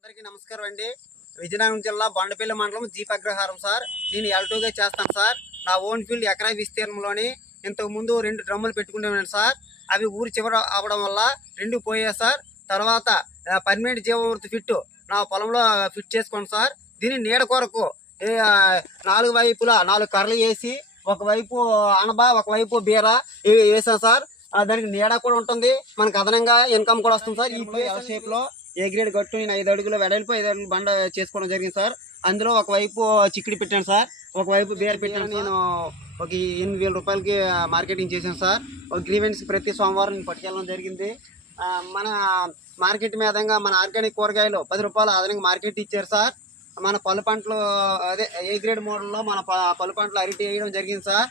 అందరికీ నమస్కారం అండి. విజయనగరం జిల్లా బండపల్లి మండలం జీప్ అగ్రహారం సార్. నేను L2గా చేస్తాను సార్. నా ఓన్ ఫీల్డ్ ఎకరా విస్తీర్ణంలోని ఇంతకు ముందు 2 డ్రమ్ములు పెట్టుకునేవాడిని సార్. అవి ఊరి చివర అవడం వల్ల 2 పోయాయి సార్. తర్వాత పర్మనెంట్ జీవామృతి ఫిట్ నా పొలంలో ఫిట్ చేసుకోండి సార్. దీని నీడ కొరకు 4 వైపులా 4 కర్రలు వేసి ఒకవైపు అనబ ఒకవైపు బీర వేసాను సార్. దానికి నీడ కూడా ఉంటుంది, మనకు అదనంగా ఇన్కమ్ కూడా వస్తుంది సార్. ఈ ఎల్ షేప్ లో ఏ గ్రేడ్ గట్టు నేను 5 అడుగుల వెడల్పు 5 అడుగులు బండ చేసుకోవడం జరిగింది సార్. అందులో ఒకవైపు చిక్కుడు పెట్టాను సార్, ఒకవైపు బీర పెట్టాను. నేను ఒక 8,000 రూపాయలకి మార్కెటింగ్ చేశాను సార్. ఒక గ్రీవెన్స్ ప్రతి సోమవారం నేను పట్టుకెళ్ళడం జరిగింది. మన మార్కెట్ మీదంగా మన ఆర్గానిక్ కూరగాయలు 10 రూపాయలు అదనంగా మార్కెట్ ఇచ్చారు సార్. మన పళ్ళు పంటలు అదే ఏ గ్రేడ్ మోడల్లో మన పళ్ళు పంటలు అరటి వేయడం జరిగింది సార్.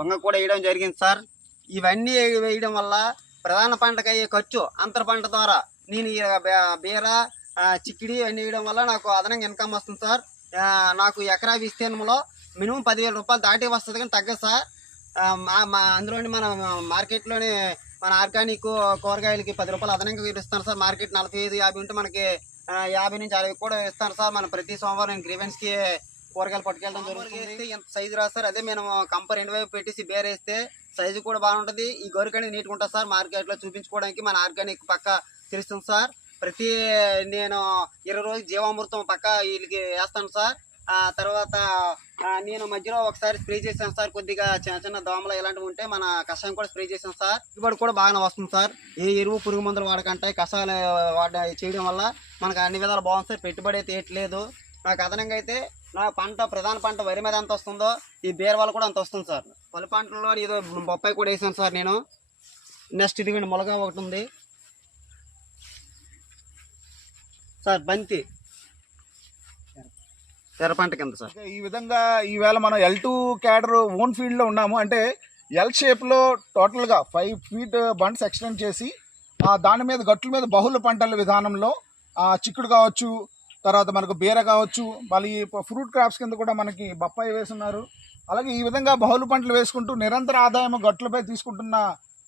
వంగ కూడా వేయడం జరిగింది సార్. ఇవన్నీ వేయడం వల్ల ప్రధాన పంటకు అయ్యే ఖర్చు అంతర పంట ద్వారా నేను బీర చిక్కిడి అన్నీ వేయడం వల్ల నాకు అదనంగా ఇన్కమ్ వస్తుంది సార్. నాకు ఎకరా విస్తీర్ణంలో మినిమం 10,000 రూపాయలు దాటి వస్తుంది కానీ తగ్గదు సార్. అందులోని మన మార్కెట్లోని మన ఆర్గానిక్ కూరగాయలకి 10 రూపాయలు అదనంగా ఇస్తాను సార్. మార్కెట్ 45-50 ఉంటే మనకి 50 నుంచి 60 కూడా ఇస్తాను సార్. మనం ప్రతి సోమవారం నేను గ్రీవెన్స్కి కూరగాయలు పట్టుకెళ్ళడం జరుగుతుంది. ఎంత సైజు రాదు సార్. అదే మేము కంపర్ ఎండ్ వైపు పెట్టేసి బేర్ వేస్తే సైజు కూడా బాగుంటుంది. ఈ గొరికి అనేది నీట్గా ఉంటుంది సార్. మార్కెట్లో చూపించుకోవడానికి మన ఆర్గానిక్ పక్క తెలుస్తుంది సార్. నేను 20 రోజులు జీవామృతం పక్క వీళ్ళకి వేస్తాను సార్. తర్వాత నేను మధ్యలో ఒకసారి స్ప్రే చేశాను సార్. కొద్దిగా చిన్న చిన్న దోమలు ఇలాంటివి ఉంటే మన కషాయం కూడా స్ప్రే చేశాను సార్. దిగుబడి కూడా బాగానే వస్తుంది సార్. ఏ ఎరువు పురుగు మందులు వాడకంటే కషాయాలు చేయడం వల్ల మనకు అన్ని విధాలు బాగుంది సార్. పెట్టుబడి అయితే ఏట్లేదు. నాకు అదనంగా అయితే నా పంట ప్రధాన పంట వరి మీద ఎంత వస్తుందో ఈ బీర వల్ల కూడా అంత వస్తుంది సార్. పలు పంటల్లో ఏదో బొప్పాయి కూడా వేసాను సార్ నేను. నెక్స్ట్ ఇదిగోండి మొలగా ఒకటి ఉంది సార్. బంతి ఎర్ర పంట కింద సార్. ఈ విధంగా ఈవేళ మనం L2 క్యాడర్ ఓన్ ఫీల్డ్లో ఉన్నాము. అంటే ఎల్ షేప్లో టోటల్గా 5 ఫీట్ బండ్స్ ఎక్స్టెండ్ చేసి దాని మీద గట్ల మీద బహుళ పంటల విధానంలో చిక్కుడు కావచ్చు, తర్వాత మనకు బీర కావచ్చు, మళ్ళీ ఫ్రూట్ క్రాప్స్ కింద కూడా మనకి బొప్పాయి వేస్తున్నారు. అలాగే ఈ విధంగా బహుళ పంటలు వేసుకుంటూ నిరంతర ఆదాయం గట్లపై తీసుకుంటున్న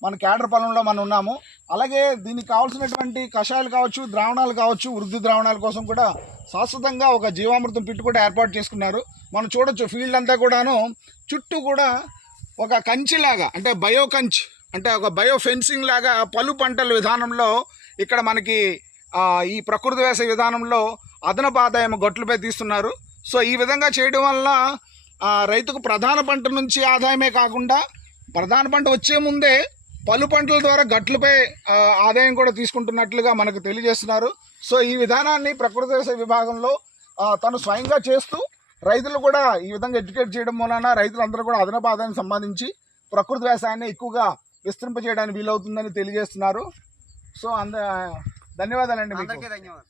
మన క్యాడర్ పొలంలో మనం ఉన్నాము. అలాగే దీనికి కావాల్సినటువంటి కషాయాలు కావచ్చు, ద్రావణాలు కావచ్చు, వృద్ధి ద్రావణాల కోసం కూడా శాశ్వతంగా ఒక జీవామృతం పిట్టు కూడా ఏర్పాటు చేసుకున్నారు. మనం చూడొచ్చు ఫీల్డ్ అంతా కూడాను చుట్టూ కూడా ఒక కంచిలాగా, అంటే బయో కంచి, అంటే ఒక బయో ఫెన్సింగ్ లాగా పలు పంటల విధానంలో ఇక్కడ మనకి ఈ ప్రకృతి వ్యవసాయ విధానంలో అదనపు ఆదాయం గట్లపై తీస్తున్నారు. సో ఈ విధంగా చేయడం వల్ల రైతుకు ప్రధాన పంట నుంచి ఆదాయమే కాకుండా ప్రధాన పంట వచ్చే ముందే పలు పంటల ద్వారా గట్లపై ఆదాయం కూడా తీసుకుంటున్నట్లుగా మనకు తెలియజేస్తున్నారు. సో ఈ విధానాన్ని ప్రకృతి వ్యవసాయ విభాగంలో తను స్వయంగా చేస్తూ రైతులు కూడా ఈ విధంగా ఎడ్యుకేట్ చేయడం మూలన రైతులందరూ కూడా అదనపు ఆదాయం సంపాదించి ప్రకృతి వ్యవసాయాన్ని ఎక్కువగా విస్తరింపజేయడానికి వీలవుతుందని తెలియజేస్తున్నారు. సో ధన్యవాదాలండి. అందరికీ ధన్యవాదాలు.